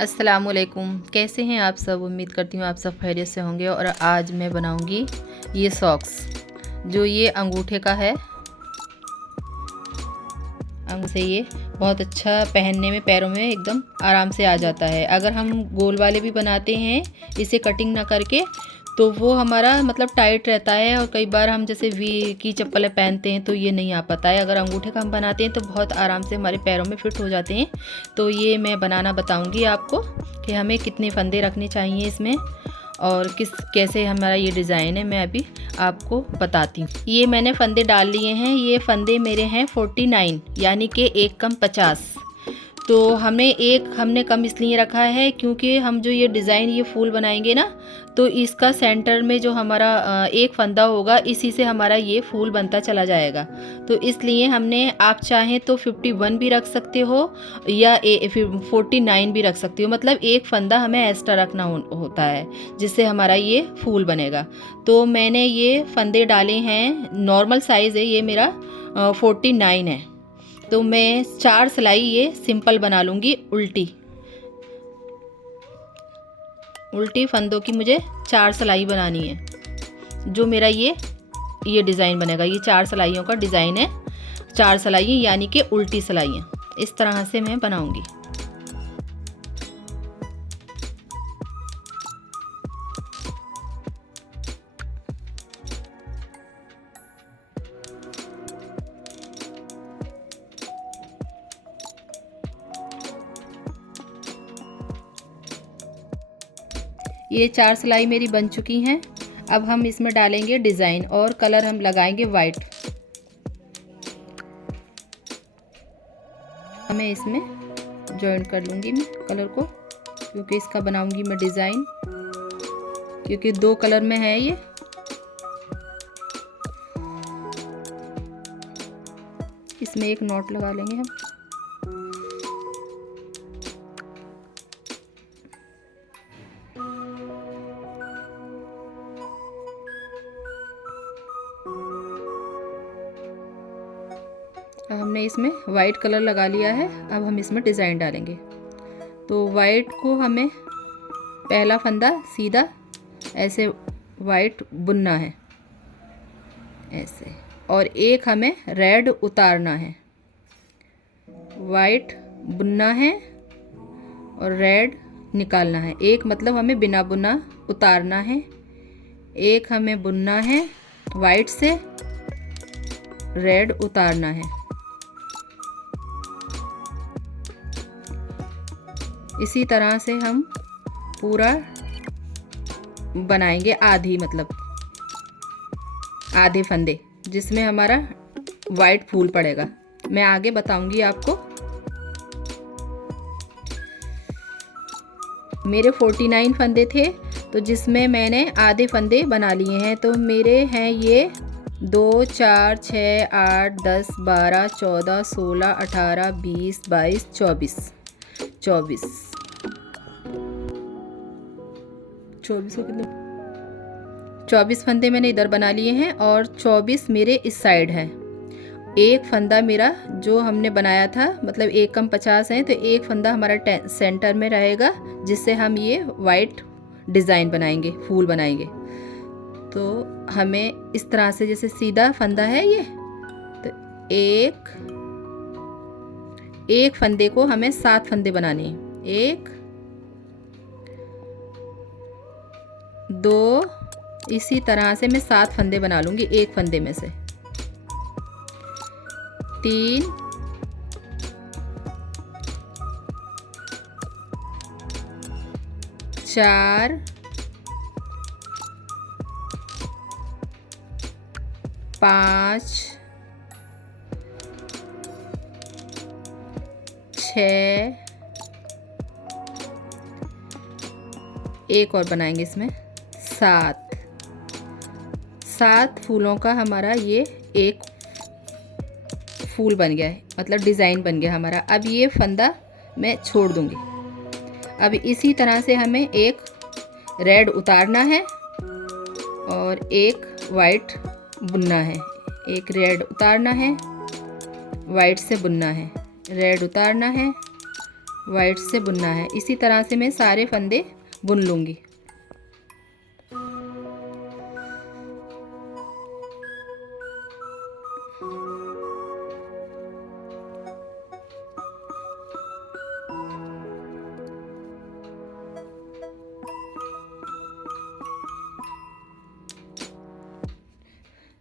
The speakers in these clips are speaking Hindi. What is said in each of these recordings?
अस्सलामुअलैकुम, कैसे हैं आप सब। उम्मीद करती हूँ आप सब खैरियत से होंगे। और आज मैं बनाऊंगी ये सॉक्स, जो ये अंगूठे का है। अंग से ये बहुत अच्छा पहनने में, पैरों में एकदम आराम से आ जाता है। अगर हम गोल वाले भी बनाते हैं इसे कटिंग ना करके, तो वो हमारा मतलब टाइट रहता है। और कई बार हम जैसे वी की चप्पलें पहनते हैं तो ये नहीं आ पाता है। अगर अंगूठे का हम बनाते हैं तो बहुत आराम से हमारे पैरों में फिट हो जाते हैं। तो ये मैं बनाना बताऊंगी आपको कि हमें कितने फंदे रखने चाहिए इसमें और कैसे हमारा ये डिज़ाइन है, मैं अभी आपको बताती हूँ। ये मैंने फंदे डाल लिए हैं। ये फंदे मेरे हैं 49, यानी कि 1 कम 50। तो हमने कम इसलिए रखा है क्योंकि हम जो ये डिज़ाइन ये फूल बनाएंगे ना, तो इसका सेंटर में जो हमारा एक फंदा होगा, इसी से हमारा ये फूल बनता चला जाएगा। तो इसलिए हमने, आप चाहें तो 51 भी रख सकते हो या 49 भी रख सकते हो। मतलब एक फंदा हमें एक्स्ट्रा रखना होता है, जिससे हमारा ये फूल बनेगा। तो मैंने ये फंदे डाले हैं, नॉर्मल साइज़ है ये मेरा 49 है। तो मैं 4 सिलाई ये सिंपल बना लूँगी, उल्टी फंदों की मुझे 4 सिलाई बनानी है। जो मेरा ये डिज़ाइन बनेगा, ये 4 सिलाइयों का डिज़ाइन है। 4 सिलाई यानी कि उल्टी सिलाइयाँ, इस तरह से मैं बनाऊँगी। ये 4 सिलाई मेरी बन चुकी हैं। अब हम इसमें डालेंगे डिज़ाइन और कलर हम लगाएंगे वाइट। मैं इसमें जॉइन कर लूँगी मैं कलर को, क्योंकि इसका बनाऊँगी मैं डिज़ाइन, क्योंकि 2 कलर में है ये। इसमें एक नॉट लगा लेंगे हम। हमने इसमें वाइट कलर लगा लिया है। अब हम इसमें डिज़ाइन डालेंगे। तो वाइट को हमें पहला फंदा सीधा ऐसे वाइट बुनना है, ऐसे। और एक हमें रेड उतारना है। वाइट बुनना है और रेड निकालना है। एक मतलब हमें बिना बुना उतारना है। एक हमें बुनना है, वाइट से रेड उतारना है। इसी तरह से हम पूरा बनाएंगे, मतलब आधे फंदे, जिसमें हमारा वाइट फूल पड़ेगा। मैं आगे बताऊंगी आपको। मेरे 49 फंदे थे, तो जिसमें मैंने आधे फंदे बना लिए हैं। तो मेरे हैं ये 2 4 6 8 10 12 14 16 18 20 22 24 को कितने, 24 फंदे मैंने इधर बना लिए हैं और 24 मेरे इस साइड है। एक फंदा मेरा जो हमने बनाया था, मतलब 1 कम 50 है, तो एक फंदा हमारा सेंटर में रहेगा, जिससे हम ये वाइट डिज़ाइन बनाएंगे, फूल बनाएंगे। तो हमें इस तरह से, जैसे सीधा फंदा है ये, तो एक फंदे को हमें 7 फंदे बनाने हैं। 1 2, इसी तरह से मैं 7 फंदे बना लूँगी एक फंदे में से। 3 4 5 6, एक और बनाएंगे इसमें 7 फूलों का हमारा ये एक फूल बन गया है, मतलब डिज़ाइन बन गया हमारा। अब ये फंदा मैं छोड़ दूंगी। अब इसी तरह से हमें एक रेड उतारना है और एक वाइट बुनना है। एक रेड उतारना है, वाइट से बुनना है। रेड उतारना है, वाइट से बुनना है। इसी तरह से मैं सारे फंदे बुन लूँगी।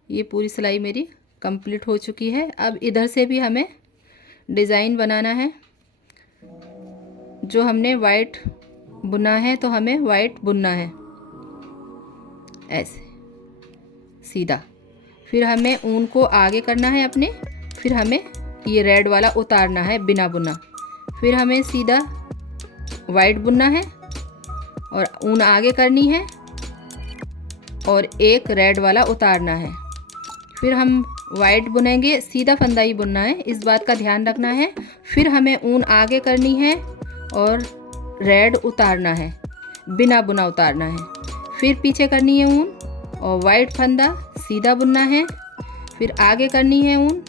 ये पूरी सिलाई मेरी कंप्लीट हो चुकी है। अब इधर से भी हमें डिज़ाइन बनाना है। जो हमने वाइट बुना है तो हमें वाइट बुनना है ऐसे सीधा। फिर हमें ऊन को आगे करना है अपने, फिर हमें ये रेड वाला उतारना है बिना बुना। फिर हमें सीधा वाइट बुनना है और ऊन आगे करनी है और एक रेड वाला उतारना है। फिर हम वाइट बुनेंगे, सीधा फंदा ही बुनना है, इस बात का ध्यान रखना है। फिर हमें ऊन आगे करनी है और रेड उतारना है, बिना बुना उतारना है। फिर पीछे करनी है ऊन और वाइट फंदा सीधा बुनना है। फिर आगे करनी है ऊन,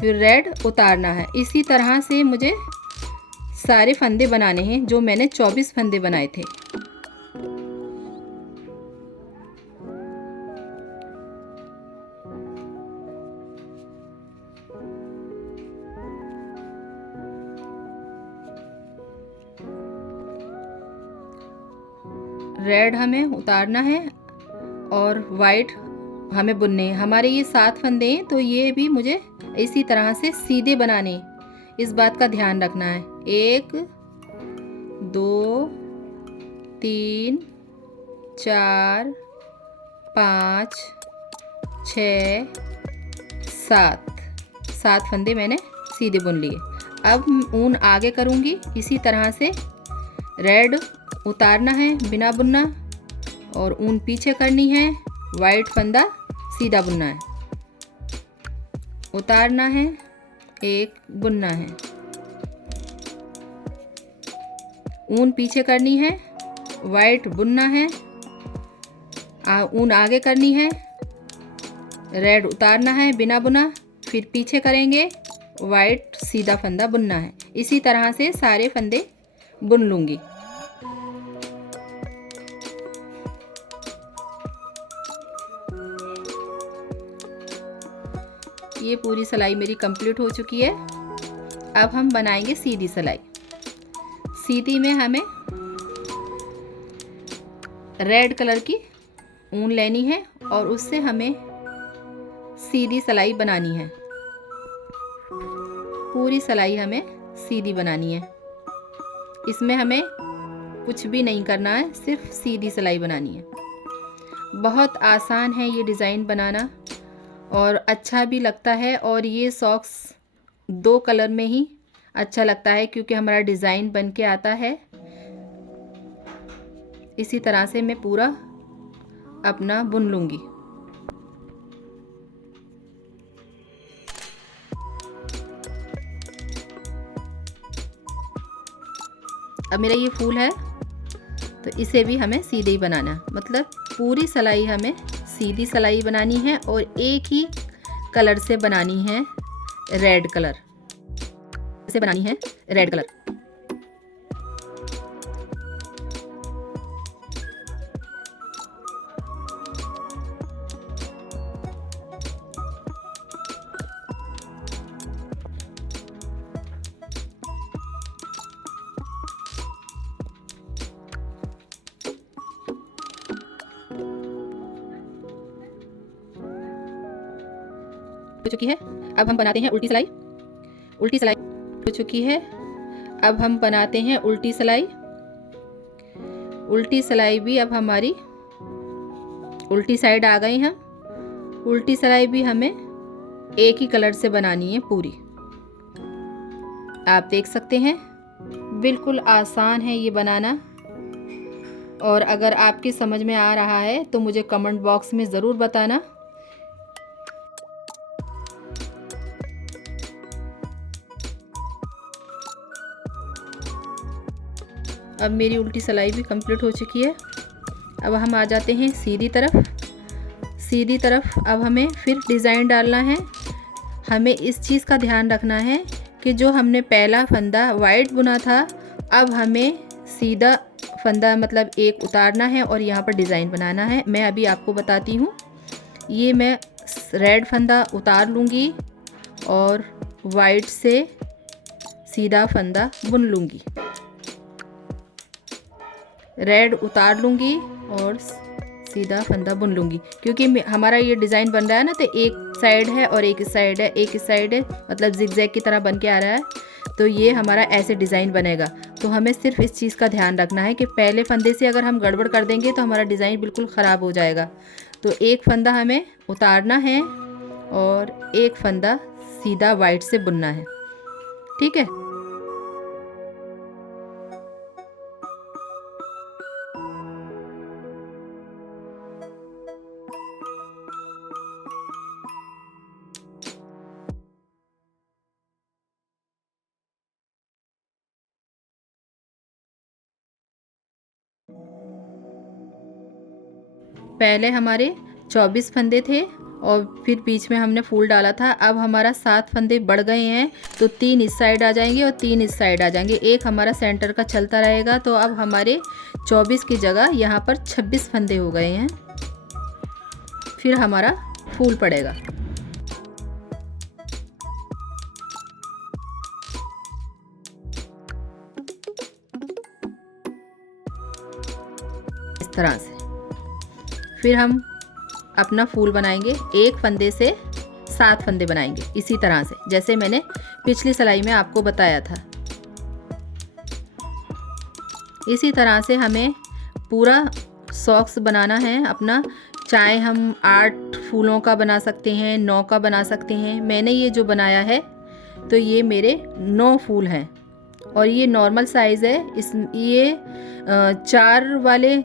फिर रेड उतारना है। इसी तरह से मुझे सारे फंदे बनाने हैं, जो मैंने 24 फंदे बनाए थे। रेड हमें उतारना है और वाइट हमें बुनने हैं। हमारे ये 7 फंदे हैं, तो ये भी मुझे इसी तरह से सीधे बनाने, इस बात का ध्यान रखना है। 1 2 3 4 5 6 7 फंदे मैंने सीधे बुन लिए। अब ऊन आगे करूँगी, इसी तरह से रेड उतारना है बिना बुनना और ऊन पीछे करनी है, वाइट फंदा सीधा बुनना है, उतारना है, एक बुनना है, ऊन पीछे करनी है, वाइट बुनना है, ऊन आगे करनी है, रेड उतारना है बिना बुना, फिर पीछे करेंगे, वाइट सीधा फंदा बुनना है। इसी तरह से सारे फंदे बुन लूँगी। ये पूरी सिलाई मेरी कंप्लीट हो चुकी है। अब हम बनाएंगे सीधी सिलाई। सीधी में हमें रेड कलर की ऊन लेनी है और उससे हमें सीधी सिलाई बनानी है। पूरी सिलाई हमें सीधी बनानी है। इसमें हमें कुछ भी नहीं करना है, सिर्फ सीधी सिलाई बनानी है। बहुत आसान है ये डिज़ाइन बनाना और अच्छा भी लगता है। और ये सॉक्स 2 कलर में ही अच्छा लगता है क्योंकि हमारा डिज़ाइन बन के आता है। इसी तरह से मैं पूरा अपना बुन लूँगी। अब मेरा ये फूल है तो इसे भी हमें सीधे ही बनाना है, मतलब पूरी सिलाई हमें सीधी सिलाई बनानी है और एक ही कलर से बनानी है, रेड कलर से बनानी है, रेड कलर। हो चुकी है। अब हम बनाते हैं उल्टी सिलाई। उल्टी सिलाई हो चुकी है। अब हम बनाते हैं उल्टी सिलाई। उल्टी सिलाई भी अब हमारी उल्टी साइड आ गई हम। उल्टी सिलाई भी हमें एक ही कलर से बनानी है पूरी। आप देख सकते हैं बिल्कुल आसान है ये बनाना। और अगर आपकी समझ में आ रहा है तो मुझे कमेंट बॉक्स में ज़रूर बताना। अब मेरी उल्टी सिलाई भी कंप्लीट हो चुकी है। अब हम आ जाते हैं सीधी तरफ। सीधी तरफ अब हमें फिर डिज़ाइन डालना है। हमें इस चीज़ का ध्यान रखना है कि जो हमने पहला फंदा वाइट बुना था, अब हमें सीधा फंदा मतलब एक उतारना है और यहाँ पर डिज़ाइन बनाना है। मैं अभी आपको बताती हूँ। ये मैं रेड फंदा उतार लूँगी और वाइट से सीधा फंदा बुन लूँगी। रेड उतार लूँगी और सीधा फंदा बुन लूँगी, क्योंकि हमारा ये डिज़ाइन बन रहा है ना, तो एक साइड है और एक साइड है, एक साइड है मतलब जिगजैग की तरह बन के आ रहा है। तो ये हमारा ऐसे डिज़ाइन बनेगा। तो हमें सिर्फ इस चीज़ का ध्यान रखना है कि पहले फंदे से अगर हम गड़बड़ कर देंगे तो हमारा डिज़ाइन बिल्कुल ख़राब हो जाएगा। तो एक फंदा हमें उतारना है और एक फंदा सीधा वाइट से बुनना है। ठीक है। पहले हमारे 24 फंदे थे और फिर बीच में हमने फूल डाला था। अब हमारा 7 फंदे बढ़ गए हैं, तो 3 इस साइड आ जाएंगे और 3 इस साइड आ जाएंगे। एक हमारा सेंटर का चलता रहेगा। तो अब हमारे 24 की जगह यहाँ पर 26 फंदे हो गए हैं। फिर हमारा फूल पड़ेगा। इस तरह से फिर हम अपना फूल बनाएंगे। एक फंदे से 7 फंदे बनाएंगे इसी तरह से, जैसे मैंने पिछली सिलाई में आपको बताया था। इसी तरह से हमें पूरा सॉक्स बनाना है अपना। चाहे हम 8 फूलों का बना सकते हैं, 9 का बना सकते हैं। मैंने ये जो बनाया है तो ये मेरे 9 फूल हैं और ये नॉर्मल साइज़ है। ये 4 वाले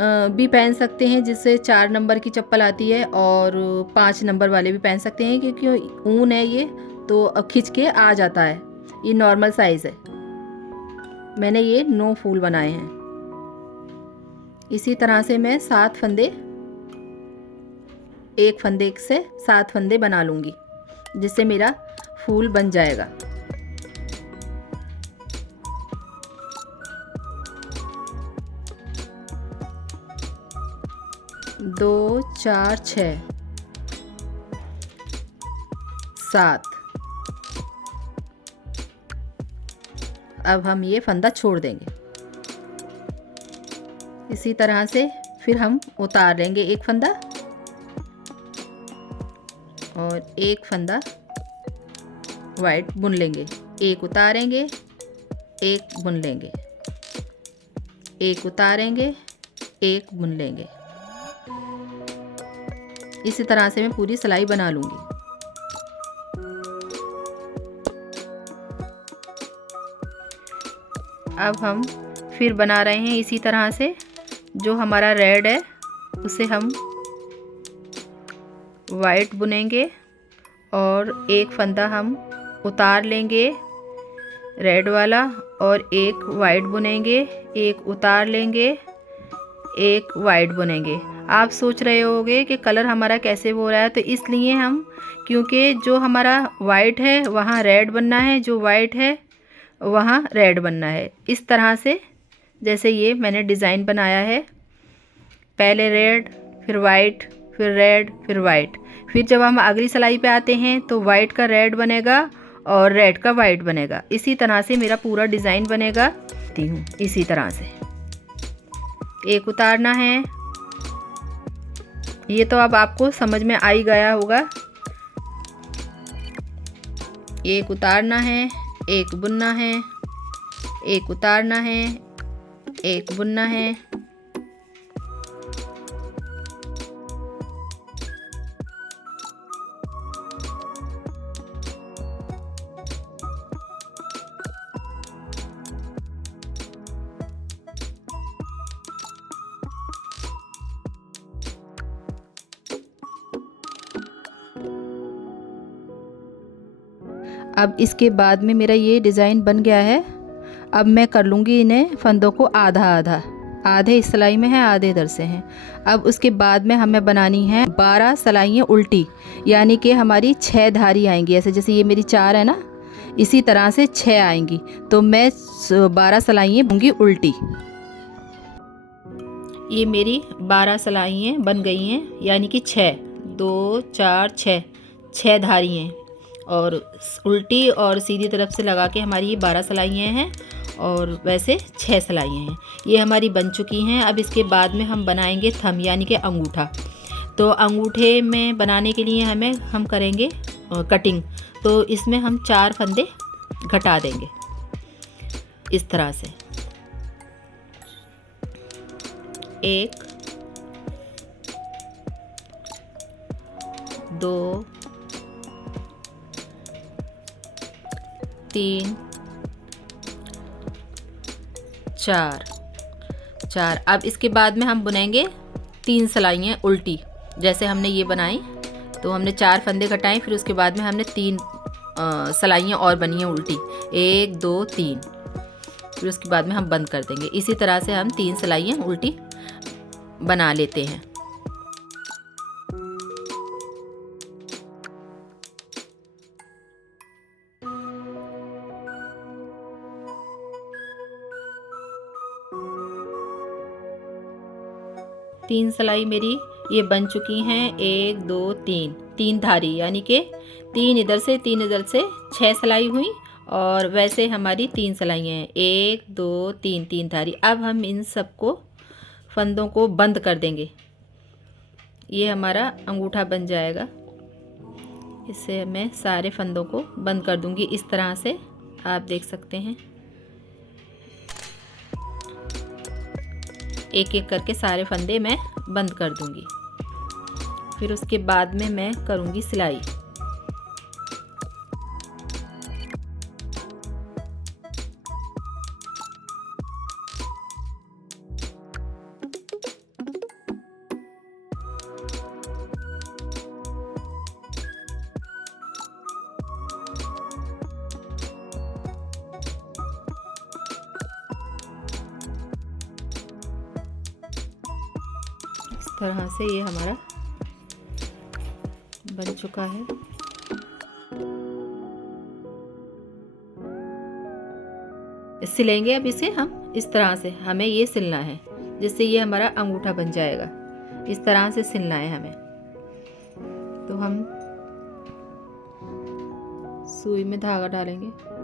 भी पहन सकते हैं, जिससे 4 नंबर की चप्पल आती है, और 5 नंबर वाले भी पहन सकते हैं, क्योंकि ऊन है ये तो खिंच के आ जाता है। ये नॉर्मल साइज़ है। मैंने ये 9 फूल बनाए हैं। इसी तरह से मैं 7 फंदे, एक फंदे से 7 फंदे बना लूँगी, जिससे मेरा फूल बन जाएगा। दो, 4, 6, 7। अब हम ये फंदा छोड़ देंगे। इसी तरह से फिर हम उतार लेंगे एक फंदा और एक फंदा वाइट बुन लेंगे। एक उतारेंगे, एक बुन लेंगे, एक उतारेंगे, एक बुन लेंगे। इसी तरह से मैं पूरी सिलाई बना लूँगी। अब हम फिर बना रहे हैं इसी तरह से। जो हमारा रेड है उसे हम वाइट बुनेंगे और एक फंदा हम उतार लेंगे रेड वाला और एक वाइट बुनेंगे, एक उतार लेंगे, एक वाइट बुनेंगे। आप सोच रहे होंगे कि कलर हमारा कैसे हो रहा है, तो इसलिए हम, क्योंकि जो हमारा वाइट है वहाँ रेड बनना है, जो वाइट है वहाँ रेड बनना है। इस तरह से जैसे ये मैंने डिज़ाइन बनाया है, पहले रेड, फिर वाइट, फिर रेड, फिर वाइट। फिर जब हम अगली सिलाई पे आते हैं तो वाइट का रेड बनेगा और रेड का वाइट बनेगा। इसी तरह से मेरा पूरा डिज़ाइन बनेगा। इसी तरह से एक उतारना है। ये तो अब आपको समझ में आ ही गया होगा। एक उतारना है, एक बुनना है, एक उतारना है, एक बुनना है। अब इसके बाद में मेरा ये डिज़ाइन बन गया है। अब मैं कर लूँगी इन्हें फंदों को आधा आधा, आधे इस सिलाई में है, आधे इधर से हैं। अब उसके बाद में हमें बनानी है 12 सिलाइयाँ उल्टी, यानी कि हमारी 6 धारी आएंगी। ऐसे जैसे ये मेरी 4 है ना, इसी तरह से 6 आएंगी। तो मैं 12 सिलाइयाँ दूँगी उल्टी। ये मेरी 12 सिलाइयाँ बन गई हैं, यानी कि 6, 2 4 6 धारी हैं और उल्टी और सीधी तरफ से लगा के हमारी ये 12 सिलाइयाँ हैं और वैसे 6 सिलाइयाँ हैं। ये हमारी बन चुकी हैं। अब इसके बाद में हम बनाएंगे थंब यानी कि अंगूठा। तो अंगूठे में बनाने के लिए हम करेंगे कटिंग। तो इसमें हम 4 फंदे घटा देंगे इस तरह से। 1 2 3 4। अब इसके बाद में हम बुनेंगे 3 सिलाइयाँ उल्टी, जैसे हमने ये बनाई। तो हमने 4 फंदे घटाए, फिर उसके बाद में हमने 3 सिलाइयाँ और बनी हैं उल्टी, 1 2 3। फिर उसके बाद में हम बंद कर देंगे। इसी तरह से हम 3 सिलाइयाँ उल्टी बना लेते हैं। तीन सिलाई मेरी ये बन चुकी हैं। 1 2 3 धारी, यानी कि 3 इधर से 3 इधर से 6 सिलाई हुई और वैसे हमारी 3 सिलाइयाँ हैं। 1 2 3 धारी। अब हम इन सबको फंदों को बंद कर देंगे। ये हमारा अंगूठा बन जाएगा। इससे मैं सारे फंदों को बंद कर दूंगी इस तरह से, आप देख सकते हैं। एक एक करके सारे फंदे मैं बंद कर दूंगी। फिर उसके बाद में मैं करूंगी सिलाई। इस तरह से ये हमारा बन चुका है। सिलेंगे अब इसे हम इस तरह से, हमें ये सिलना है जिससे ये हमारा अंगूठा बन जाएगा। इस तरह से सिलना है हमें। तो हम सुई में धागा डालेंगे।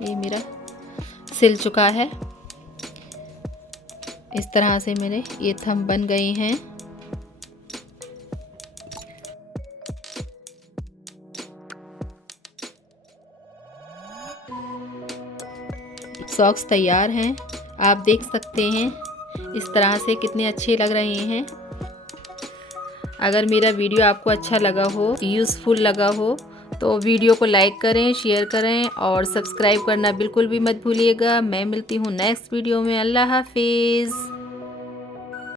ये मेरा सिल चुका है। इस तरह से मेरे ये थंब बन गए हैं। सॉक्स तैयार हैं, आप देख सकते हैं इस तरह से कितने अच्छे लग रहे हैं। अगर मेरा वीडियो आपको अच्छा लगा हो, यूज़फुल लगा हो, तो वीडियो को लाइक करें, शेयर करें और सब्सक्राइब करना बिल्कुल भी मत भूलिएगा। मैं मिलती हूँ नेक्स्ट वीडियो में। अल्लाह हाफिज़।